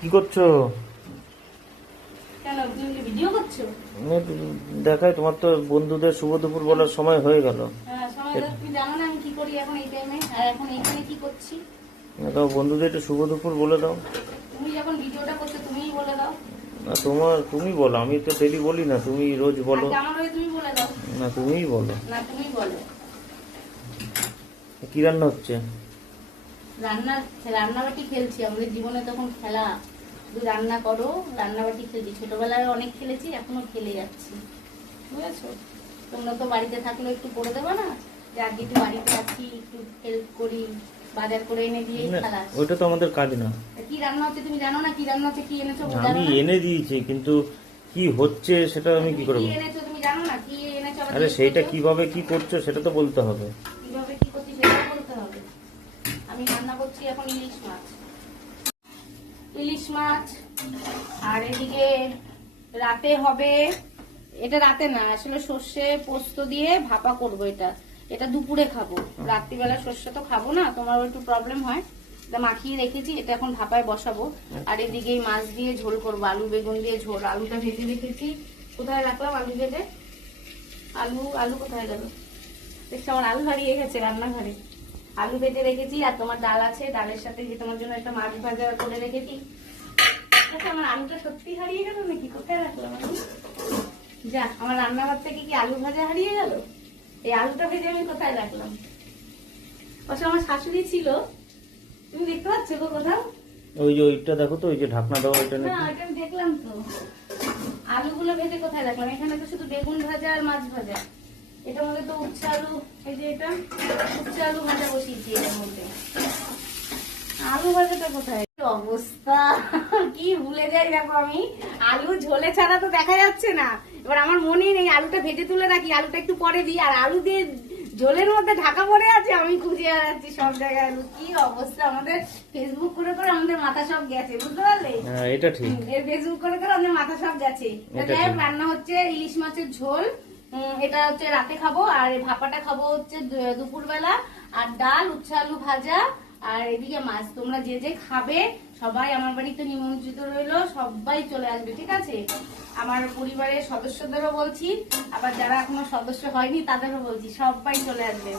কি করছো? কেন তুমি ভিডিও করছো? দেখাই তোমার তো বন্ধুদের শুভ দুপুর বলার সময় হয়ে গেল। হ্যাঁ, সময় দাও। তুমি জানো না আমি কি করি এখন এই টাইমে, আর এখন এইখানে কি করছি? তো বন্ধুদের একটু শুভ দুপুর বলে দাও। তুমি যখন ভিডিওটা করছো তুমিই বলে দাও। না তুমি বলো, আমি তো ডেলি বলি না, তুমি রোজ বলো। আজকে আমার হয়ে তুমি বলে দাও। না তুমিই বলো। না তুমি বলো। কি রান্না হচ্ছে? রান্নাবাটি খেলছি, আমাদের জীবনে তখন খেলা। শুধু রান্না করো, রান্নাবাটি খেলছি। ছোটবেলায় অনেক খেলেছি, এখনো খেলে যাচ্ছি, বুঝেছো? তোমরা তো বাড়িতে থাকলে একটু করে দেবে না, যে আজকে একটু বাড়িতে আছি, একটু হেল্প করি, বাজার করে এনে দিয়ে খালাস। ওইটা তো আমাদের কাজ না। কি রান্না হচ্ছে তুমি জানো না? কি রান্না হচ্ছে, কি এনেছো আমি এনে দিয়েছি, কিন্তু কি হচ্ছে সেটা আমি কি করে কি বলবো? এনেছো তুমি জানো না? কি এনেছো? আরে সেইটা কিভাবে কি করছো সেটা তো বলতে হবে। কিভাবে কি করছি সেটা বলতে হবে। আমি রান্না করছি এখন ইলিশ মাছ। ইলিশ মাছ। আর এদিকে রাতে হবে, এটা রাতে না, আসলে সর্ষে পোস্ত দিয়ে ভাপা করব। এটা দুপুরে খাবো, রাত্রিবেলা সর্ষে তো খাবো না, তোমারও একটু প্রবলেম হয়, এটা মাখিয়ে রেখেছি, এটা এখন ভাপায় বসাবো। আর এদিকে মাছ দিয়ে ঝোল করবো, আলু বেগুন দিয়ে ঝোল। আলুটা ভেজে রেখেছি, কোথায় রাখলাম আলু ভেজে? আলু কোথায় গেল? দেখছি আমার আলু হারিয়ে গেছে রান্নাঘরে। আলু ভেজে রেখেছি, আর তোমার ডাল আছে, ডালের সাথে যে তোমার জন্য একটা মাছ ভাজা করে রেখেছি। আচ্ছা, আমার আলুটা সত্যি হারিয়ে গেল নাকি? কোথায় রাখলাম আলু? যা, আমার রান্নাঘর থেকে কি আলু ভাজা হারিয়ে গেল? এই আলুটা ভেজে আমি কোথায় রাখলাম? অবশ্য আমার শাশুড়ি ছিল, তুমি দেখতে পাচ্ছ গো কোথাও? ওই যে ওইটা দেখো তো, ওই যে ঢাকনা দাও ওইটা না, নাকি? এটা আমি দেখলাম তো। আলুগুলো ভেজে কোথায় রাখলাম? এখানে তো শুধু বেগুন ভাজা আর মাছ ভাজা। এটার মধ্যে তো উচ্ছে আলু, এই যে এটা উচ্ছে আলু ভাজা বসিয়েছি এটার মধ্যে। আলু ভাজাটা কোথায়? কি অবস্থা, কি ভুলে যাই দেখো আমি। আলু ঝোলে ছাড়া তো দেখা যাচ্ছে না। এবার আমার মনেই নেই আলুটা ভেজে তুলে রাখি, আলুটা একটু পরে দিই, আর আলু দিয়ে ঝোলের মধ্যে ঢাকা পড়ে আছে, আমি খুঁজে যাচ্ছি সব জায়গায় আলু। কি অবস্থা, আমাদের ফেসবুক করে করে আমাদের মাথা সব গেছে, বুঝতে পারলে? হ্যাঁ এটা ঠিক। এর ফেসবুক করে করে আমাদের মাথা সব গেছে। যাই হোক, রান্না হচ্ছে ইলিশ মাছের ঝোল, এটা হচ্ছে রাতে খাবো, আর এই ভাপাটা খাবো হচ্ছে দুপুরবেলা। আর ডাল, উচ্ছে আলু ভাজা, আর এদিকে মাছ। তোমরা যে যে খাবে সবাই আমার বাড়িতে নিমন্ত্রিত রইলো, সবাই চলে আসবে, ঠিক আছে? আমার পরিবারের সদস্যদেরও বলছি, আবার যারা এখনো সদস্য হয়নি তাদেরও বলছি, সবাই চলে আসবে।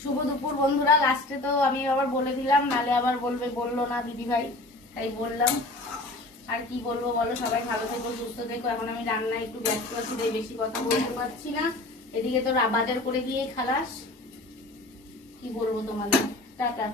শুভ দুপুর বন্ধুরা। লাস্টে তো আমি আবার বলে দিলাম, নালে আবার বললো না দিদি ভাই, তাই বললাম। আর কি বলবো বলো, সবাই ভালো থেকো, সুস্থ থেকো। এখন আমি রান্নায় একটু ব্যস্ত আছি, তাই বেশি কথা বলতে পারছি না। এদিকে তো বাজার করে দিয়েই খালাস। কি বলবো তোমাদের, টাটা।